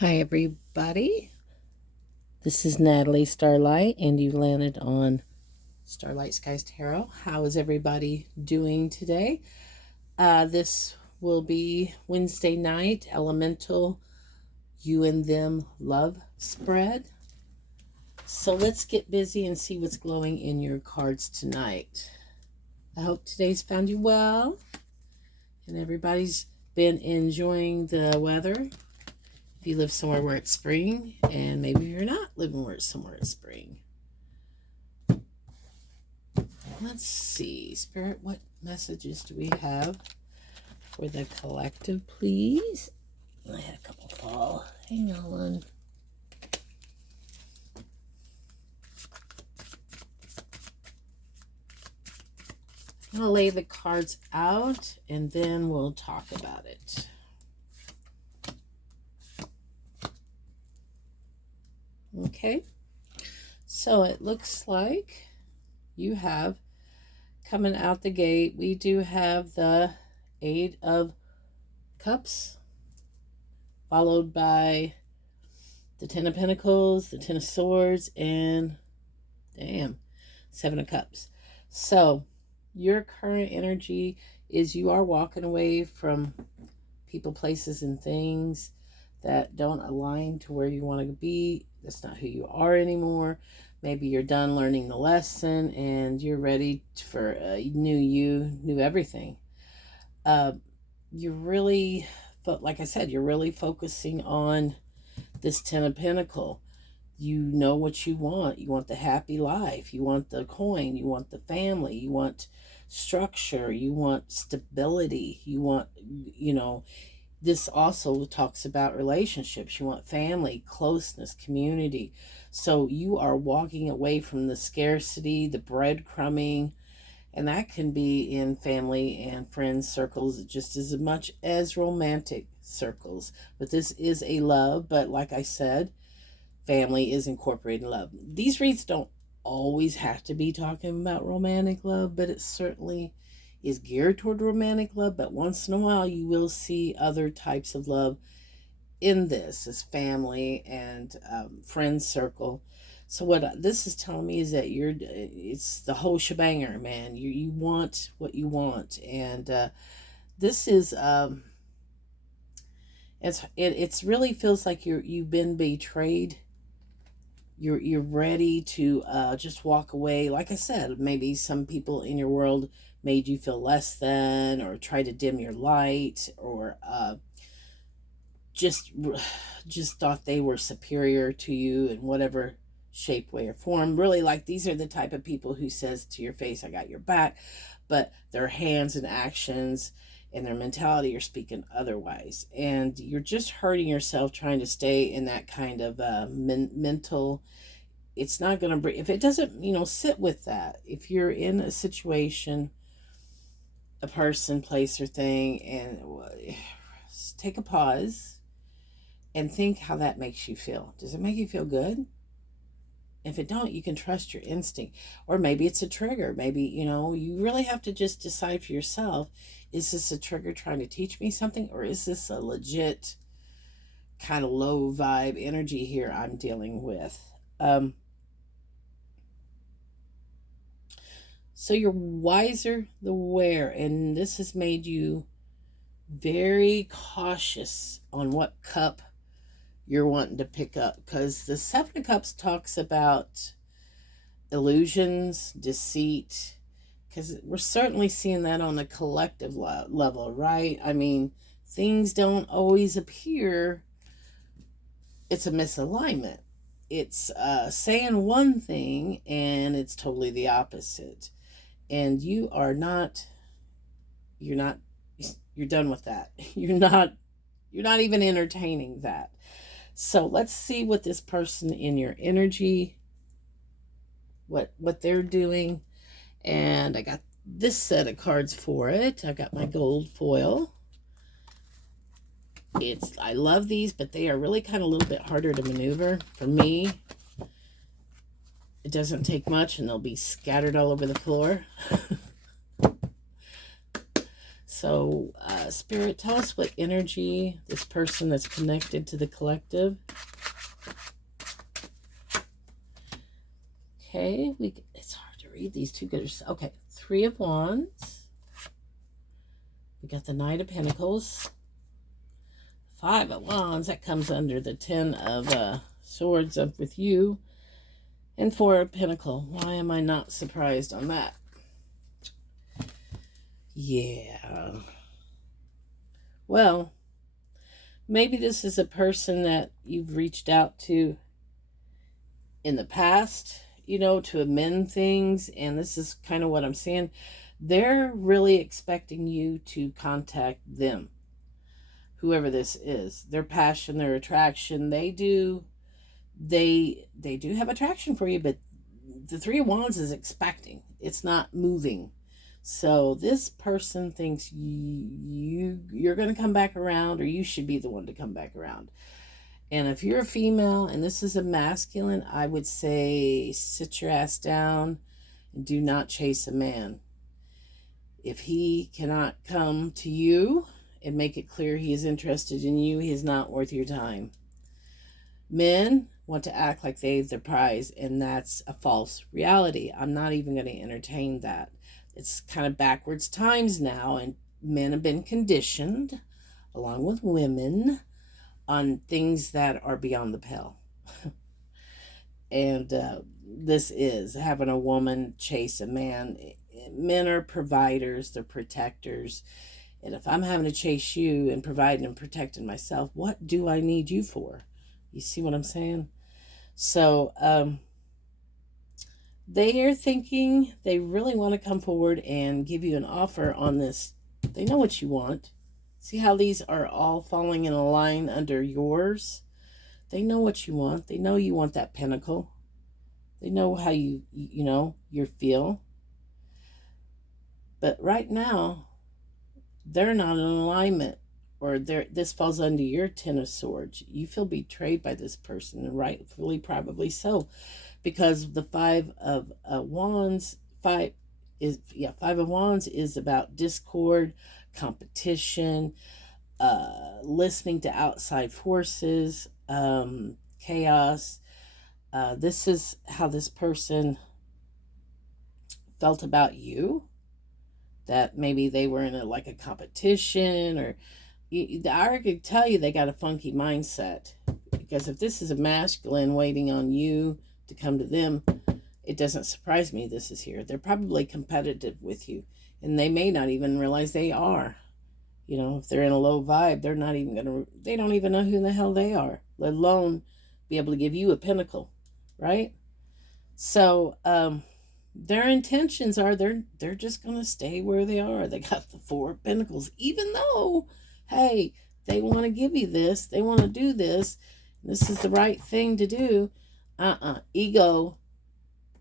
Hi, everybody. This is Natalie Starlight, and you landed on Starlight Skies Tarot. How is everybody doing today? This will be Wednesday night, Elemental You and Them Love Spread. So let's get busy and see what's glowing in your cards tonight. I hope today's found you well, and everybody's been enjoying the weather. If you live somewhere where it's spring, and maybe you're not living where it's somewhere it's spring. Let's see, Spirit, what messages do we have for the collective, please? I had a couple fall. Hang on. I'm going to lay the cards out, and then we'll talk about it. Okay, so it looks like you have coming out the gate, we do have the Eight of Cups, followed by the Ten of Pentacles, the Ten of Swords, and Seven of Cups. So your current energy is you are walking away from people, places, and things that don't align to where you want to be. That's not who you are anymore. Maybe you're done learning the lesson and you're ready for a new you, new everything. You really, like I said, you're really focusing on this Ten of Pentacles. You know what you want. You want the happy life. You want the coin. You want the family. You want structure. You want stability. You want, this also talks about relationships. You want family, closeness, community. So you are walking away from the scarcity, the breadcrumbing, and that can be in family and friends circles just as much as romantic circles. But this is a love, but like I said, family is incorporated in love. These reads don't always have to be talking about romantic love, but it certainly is geared toward romantic love. But once in a while you will see other types of love in this, as family and friend circle. So what this is telling me is that it's the whole shebanger, man. You want what you want, and this is it's really feels like you've been betrayed. You're ready to just walk away. Like I said, maybe some people in your world made you feel less than, or try to dim your light, or just thought they were superior to you in whatever shape, way, or form. Really, like, these are the type of people who says to your face, I got your back, but their hands and actions and their mentality are speaking otherwise. And you're just hurting yourself trying to stay in that kind of mental. It's not going to bring, if it doesn't, sit with that. If you're in a situation, a person, place, or thing, and take a pause and think how that makes you feel. Does it make you feel good? If it don't, you can trust your instinct. Or maybe it's a trigger. Maybe, you really have to just decide for yourself, is this a trigger trying to teach me something? Or is this a legit kind of low vibe energy here I'm dealing with? So you're wiser the wearer, and this has made you very cautious on what cup you're wanting to pick up, because the Seven of Cups talks about illusions, deceit, because we're certainly seeing that on a collective level, right? I mean, things don't always appear. It's a misalignment. It's saying one thing and it's totally the opposite, and you're done with that. You're not even entertaining that. So let's see what this person in your energy, what they're doing. And I got this set of cards for it. I got my gold foil. I love these, but they are really kind of a little bit harder to maneuver for me. It doesn't take much and they'll be scattered all over the floor. So, Spirit, tell us what energy this person that's connected to the collective. Okay, it's hard to read these two good. Okay, Three of Wands. We got the Knight of Pentacles. Five of Wands, that comes under the Ten of Swords up with you. And Four of Pentacles. Why am I not surprised on that? Yeah. Well, maybe this is a person that you've reached out to in the past, you know, to amend things. And this is kind of what I'm saying. They're really expecting you to contact them. Whoever this is. Their passion, their attraction. They do have attraction for you, but the Three of Wands is expecting. It's not moving. So this person thinks you're going to come back around, or you should be the one to come back around. And if you're a female and this is a masculine, I would say sit your ass down and do not chase a man. If he cannot come to you and make it clear he is interested in you, he is not worth your time. Men want to act like they're the prize, and that's a false reality. I'm not even going to entertain that. It's kind of backwards times now, and men have been conditioned, along with women, on things that are beyond the pale. And this is having a woman chase a man. Men are providers, they're protectors. And if I'm having to chase you and providing and protecting myself, what do I need you for? You see what I'm saying? So they are thinking they really want to come forward and give you an offer on this. They know what you want. See how these are all falling in a line under yours? They know what you want. They know you want that pentacle. They know how you feel. But right now, they're not in alignment, or this falls under your Ten of Swords. You feel betrayed by this person, and rightfully probably so, because the Five of Wands is about discord, competition, listening to outside forces, chaos. This is how this person felt about you. That maybe they were in a competition, or I could tell you they got a funky mindset. Because if this is a masculine waiting on you to come to them, it doesn't surprise me this is here. They're probably competitive with you, and they may not even realize they are. You know, if they're in a low vibe, they don't even know who the hell they are, let alone be able to give you a pentacle, right? So, their intentions are they're just going to stay where they are. They got the Four of Pentacles, even though, hey, they want to give you this, they want to do this, this is the right thing to do. Ego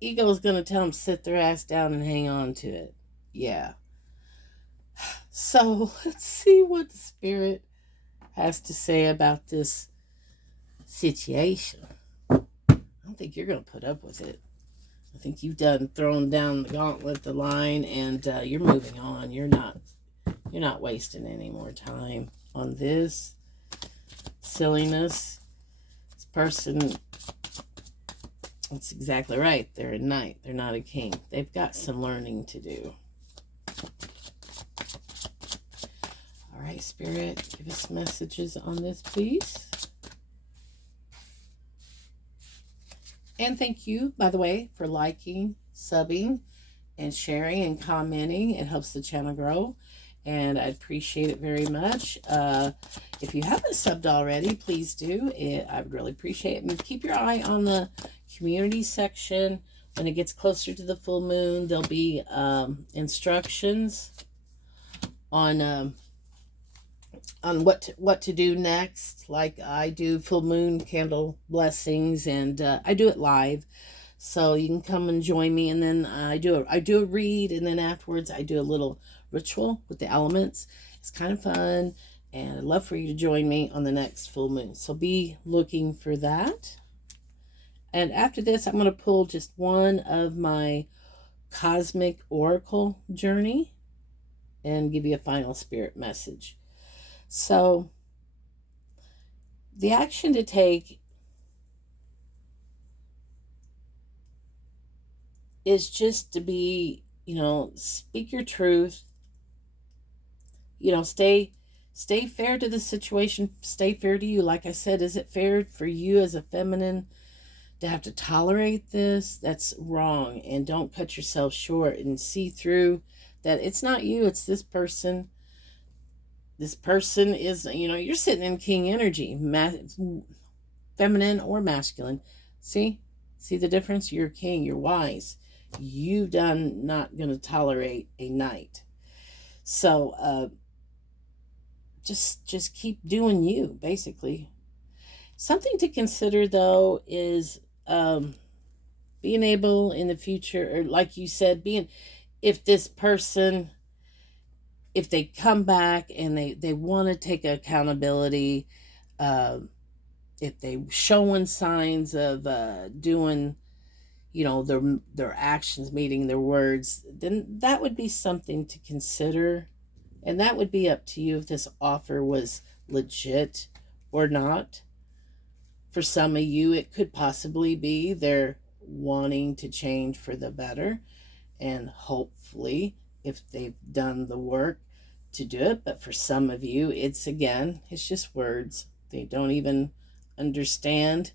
is going to tell them sit their ass down and hang on to it. Yeah. So let's see what the Spirit has to say about this situation. I don't think you're going to put up with it. I think you've thrown down the gauntlet, the line, and you're moving on. You're not wasting any more time on this silliness. This person, that's exactly right. They're a knight. They're not a king. They've got some learning to do. All right, Spirit, give us messages on this, please. And thank you, by the way, for liking, subbing, and sharing and commenting. It helps the channel grow, and I appreciate it very much. If you haven't subbed already, please do. I would really appreciate it. And keep your eye on the community section. When it gets closer to the full moon, there'll be instructions on what to do next. Like I do full moon candle blessings, and I do it live, so you can come and join me. And then I do a read, and then afterwards I do a little ritual with the elements. It's kind of fun, and I'd love for you to join me on the next full moon, so be looking for that. And after this, I'm going to pull just one of my cosmic oracle journey, and give you a final spirit message. So the action to take is just to be, speak your truth, stay fair to the situation, stay fair to you. Like I said, is it fair for you as a feminine to have to tolerate this? That's wrong. And don't cut yourself short and see through that it's not you, it's this person. This person is, you're sitting in king energy, feminine or masculine. See the difference? You're king, you're wise. You done not going to tolerate a knight. So just keep doing you, basically. Something to consider though is being able in the future, or like you said, if this person, if they come back and they want to take accountability, if they showing signs of doing, their actions meeting their words, then that would be something to consider. And that would be up to you if this offer was legit or not. For some of you, it could possibly be they're wanting to change for the better. And hopefully, if they've done the work to do it. But for some of you, it's just words. They don't even understand.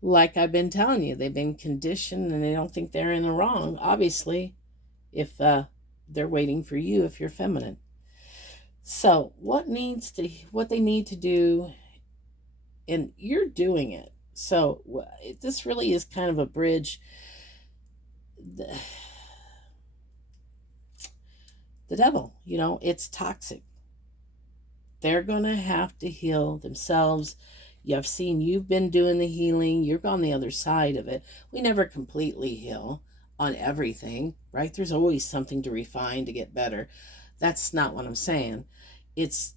Like I've been telling you, they've been conditioned and they don't think they're in the wrong, obviously, if they're waiting for you, if you're feminine. So what they need to do, and you're doing it. So this really is kind of a bridge. The devil, it's toxic. They're going to have to heal themselves. You've been doing the healing. You're on the other side of it. We never completely heal on everything, right? There's always something to refine to get better. That's not what I'm saying. It's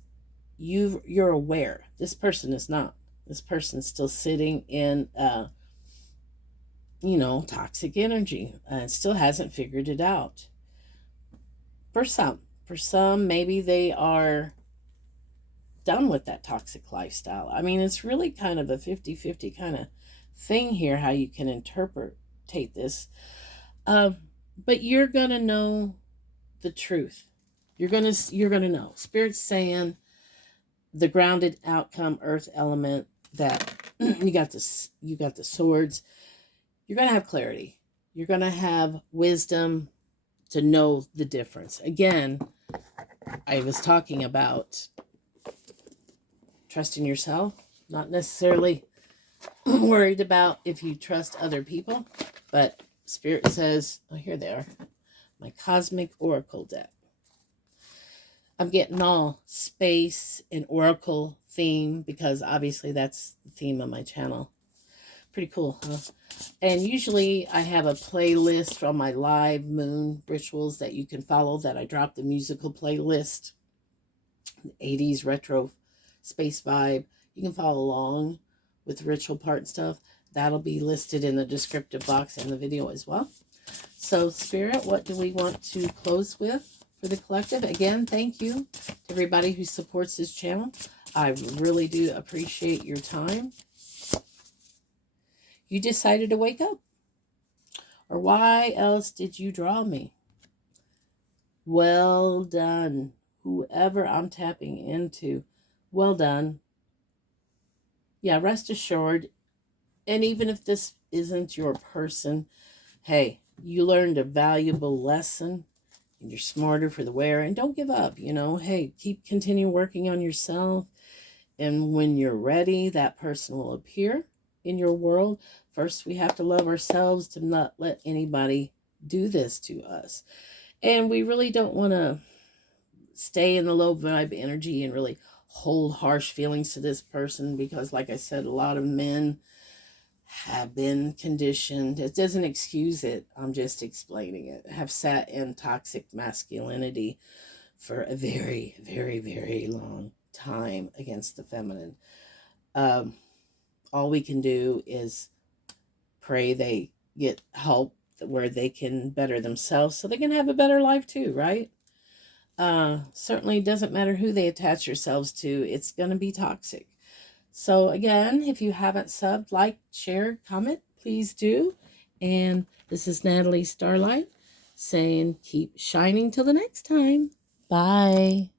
you're aware. This person is not. This person's still sitting in, toxic energy and still hasn't figured it out. For some, maybe they are done with that toxic lifestyle. I mean, it's really kind of a 50-50 kind of thing here, how you can interpretate this. But you're going to know the truth. You're going to know. Spirit's saying the grounded outcome, earth element, that you got the swords. You're going to have clarity. You're going to have wisdom to know the difference. Again, I was talking about trusting yourself, not necessarily worried about if you trust other people, but Spirit says, oh, here they are, my Cosmic Oracle deck. I'm getting all space and Oracle theme because obviously that's the theme of my channel. Pretty cool, huh? And usually I have a playlist from my live moon rituals that you can follow, that I drop the musical playlist, 80s retro space vibe. You can follow along with the ritual part and stuff. That'll be listed in the descriptive box and the video as well. So Spirit, what do we want to close with for the collective? Again, thank you to everybody who supports this channel. I really do appreciate your time. You decided to wake up. Or why else did you draw me? Well done. Whoever I'm tapping into, well done. Yeah, rest assured. And even if this isn't your person, hey, you learned a valuable lesson and you're smarter for the wear. And don't give up, Hey, continue working on yourself. And when you're ready, that person will appear in your world. First, we have to love ourselves to not let anybody do this to us. And we really don't want to stay in the low vibe energy and really hold harsh feelings to this person because, like I said, a lot of men have been conditioned. It doesn't excuse it. I'm just explaining it. Have sat in toxic masculinity for a very, very, very long time against the feminine. All we can do is pray they get help where they can better themselves so they can have a better life too, right? Certainly doesn't matter who they attach themselves to. It's going to be toxic. So again, if you haven't subbed, like, share, comment, please do. And this is Natalie Starlight saying keep shining till the next time. Bye.